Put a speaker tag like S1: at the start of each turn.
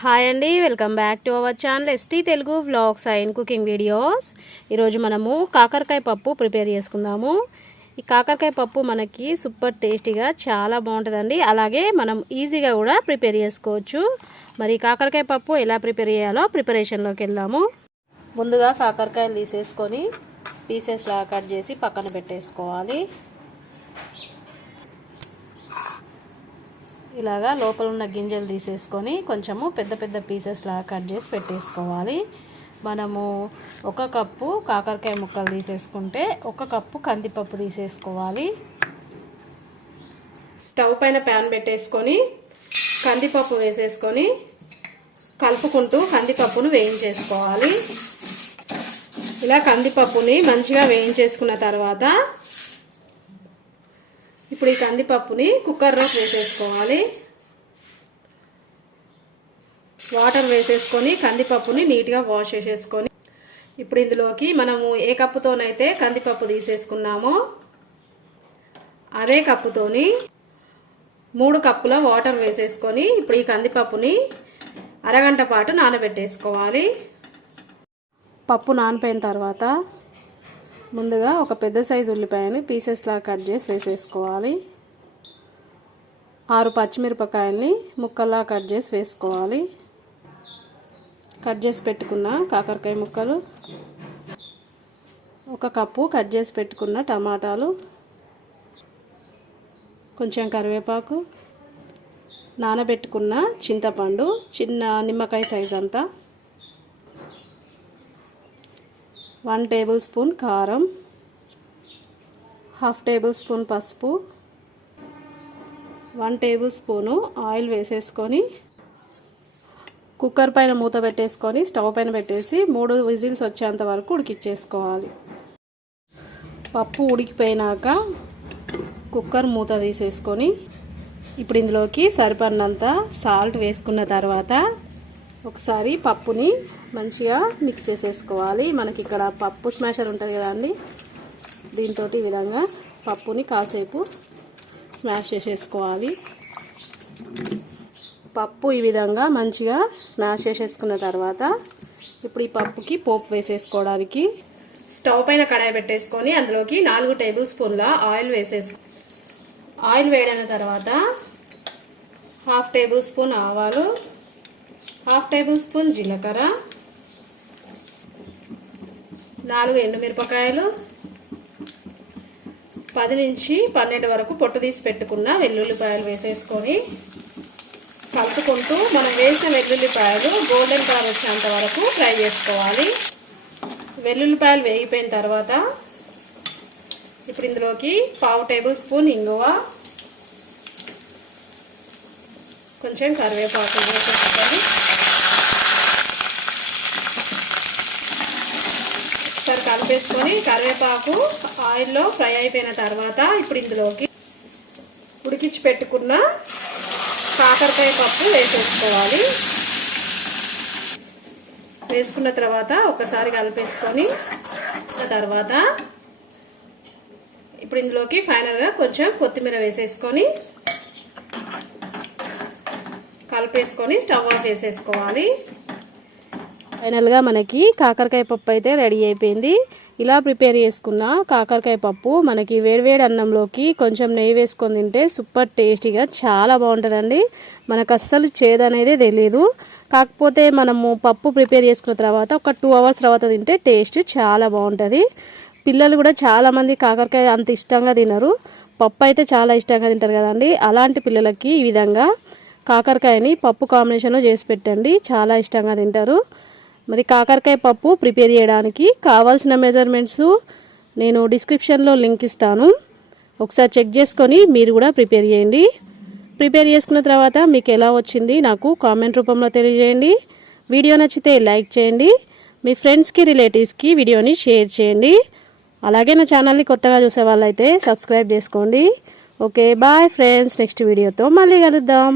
S1: Hi అండి welcome back to our channel ST Telugu vlogs and cooking videos ఈరోజు మనము కాకరకాయ పప్పు ప్రిపేర్ చేసుకుందాము. ఈ కాకరకాయ పప్పు మనకి సూపర్ టేస్టీగా చాలా బాగుంటుందండి. అలాగే మనం ఈజీగా కూడా ప్రిపేర్ చేసుకోవచ్చు. మరి కాకరకాయ పప్పు ఎలా ప్రిపేర్ చేయాలో ప్రిపరేషన్లోకి వెళ్దాము. ముందుగా కాకరకాయలు తీసేసుకొని పీసెస్లా కట్ చేసి పక్కన పెట్టేసుకోవాలి. ఇలాగా లోపల ఉన్న గింజలు తీసేసుకొని కొంచెము పెద్ద పెద్ద పీసెస్ లాగా కట్ చేసి పెట్టేసుకోవాలి. మనము ఒక కప్పు కాకరకాయ ముక్కలు తీసేసుకుంటే ఒక కప్పు కందిపప్పు తీసేసుకోవాలి. స్టవ్ పైన ప్యాన్ పెట్టేసుకొని కందిపప్పు వేసేసుకొని కలుపుకుంటూ కందిపప్పును వేయించేసుకోవాలి. ఇలా కందిపప్పుని మంచిగా వేయించేసుకున్న తర్వాత ఇప్పుడు ఈ కందిపప్పుని కుక్కర్లో వేసేసుకోవాలి. వాటర్ వేసేసుకొని కందిపప్పుని నీట్గా వాష్ చేసేసుకొని ఇప్పుడు ఇందులోకి మనము ఏ కప్పుతోనైతే కందిపప్పు తీసేసుకున్నామో అదే కప్పుతోని మూడు కప్పుల వాటర్ వేసేసుకొని ఇప్పుడు ఈ కందిపప్పుని అరగంట పాటు నానబెట్టేసుకోవాలి. పప్పు నానిపోయిన తర్వాత ముందుగా ఒక పెద్ద సైజు ఉల్లిపాయని పీసెస్లా కట్ చేసి వేసేసుకోవాలి. ఆరు పచ్చిమిరపకాయల్ని ముక్కల్లా కట్ చేసి వేసుకోవాలి. కట్ చేసి పెట్టుకున్న కాకరకాయ ముక్కలు ఒక కప్పు కట్ చేసి పెట్టుకున్న టమాటాలు కొంచెం కరివేపాకు నానబెట్టుకున్న చింతపండు చిన్న నిమ్మకాయ సైజ్ అంతా వన్ టేబుల్ స్పూన్ కారం హాఫ్ టేబుల్ స్పూన్ పసుపు వన్ టేబుల్ స్పూను ఆయిల్ వేసేసుకొని కుక్కర్ పైన మూత పెట్టేసుకొని స్టవ్ పైన పెట్టేసి మూడు విజిల్స్ వచ్చేంత వరకు ఉడికిచ్చేసుకోవాలి. పప్పు ఉడికిపోయినాక కుక్కర్ మూత తీసేసుకొని ఇప్పుడు ఇందులోకి సరిపడినంత సాల్ట్ వేసుకున్న తర్వాత ఒకసారి పప్పుని మంచిగా మిక్స్ చేసేసుకోవాలి. మనకి ఇక్కడ పప్పు స్మాషర్ ఉంటుంది కదండి దీంతో ఈ విధంగా పప్పుని కాసేపు స్మాష్ చేసేసుకోవాలి. పప్పు ఈ విధంగా మంచిగా స్మాష్ చేసేసుకున్న తర్వాత ఇప్పుడు ఈ పప్పుకి పోపు వేసేసుకోవడానికి స్టవ్ పైన కడాయి పెట్టేసుకొని అందులోకి నాలుగు టేబుల్ స్పూన్ల ఆయిల్ వేసేసు ఆయిల్ వేడైన తర్వాత హాఫ్ టేబుల్ స్పూన్ ఆవాలు హాఫ్ టేబుల్ స్పూన్ జీలకర్ర నాలుగు ఎండుమిరపకాయలు పది నుంచి పన్నెండు వరకు పొట్టు తీసి పెట్టుకున్న వెల్లుల్లిపాయలు వేసేసుకొని కలుపుకుంటూ మనం వేసిన వెల్లుల్లిపాయలు గోల్డెన్ కలర్ వచ్చేంత వరకు ఫ్రై చేసుకోవాలి. వెల్లుల్లిపాయలు వేగిపోయిన తర్వాత ఇప్పుడు ఇందులోకి పావు టేబుల్ స్పూన్ ఇంగువ కొంచెం కరివేపాకు వేసేసుకొని ఆపేసుకొని కరివేపాకు ఆయిల్లో ఫ్రై అయిపోయిన తర్వాత ఇప్పుడు ఇందులోకి ఉడికించి పెట్టుకున్న కాకరకాయ పప్పు వేసేసుకోవాలి. వేసుకున్న తర్వాత ఒకసారి కలిపేసుకొని తర్వాత ఇప్పుడు ఇందులోకి ఫైనల్గా కొంచెం కొత్తిమీర వేసేసుకొని కలిపేసుకొని స్టవ్ ఆఫ్ వేసేసుకోవాలి ఫైనల్గా మనకి కాకరకాయ పప్పు అయితే రెడీ అయిపోయింది. ఇలా ప్రిపేర్ చేసుకున్న కాకరకాయ పప్పు మనకి వేడివేడి అన్నంలోకి కొంచెం నెయ్యి వేసుకొని తింటే సూపర్ టేస్టీగా చాలా బాగుంటుందండి. మనకు అస్సలు చేదనేదే తెలియదు కాకపోతే మనము పప్పు ప్రిపేర్ చేసుకున్న తర్వాత ఒక టూ అవర్స్ తర్వాత తింటే టేస్ట్ చాలా బాగుంటుంది. పిల్లలు కూడా చాలామంది కాకరకాయ అంత ఇష్టంగా తినరు. పప్పు అయితే చాలా ఇష్టంగా తింటారు కదండి. అలాంటి పిల్లలకి ఈ విధంగా కాకరకాయని పప్పు కాంబినేషన్లో చేసి పెట్టండి. చాలా ఇష్టంగా తింటారు. మరి కాకరకాయ పప్పు ప్రిపేర్ చేయడానికి కావాల్సిన మెజర్మెంట్స్ నేను డిస్క్రిప్షన్లో లింక్ ఇస్తాను. ఒకసారి చెక్ చేసుకొని మీరు కూడా ప్రిపేర్ చేయండి. ప్రిపేర్ చేసుకున్న తర్వాత మీకు ఎలా వచ్చింది నాకు కామెంట్ రూపంలో తెలియజేయండి. వీడియో నచ్చితే లైక్ చేయండి. మీ ఫ్రెండ్స్కి రిలేటివ్స్కి వీడియోని షేర్ చేయండి. అలాగే నా ఛానల్ని కొత్తగా చూసే వాళ్ళైతే సబ్స్క్రైబ్ చేసుకోండి. Okay bye friends. నెక్స్ట్ వీడియోతో మళ్ళీ కలుద్దాం.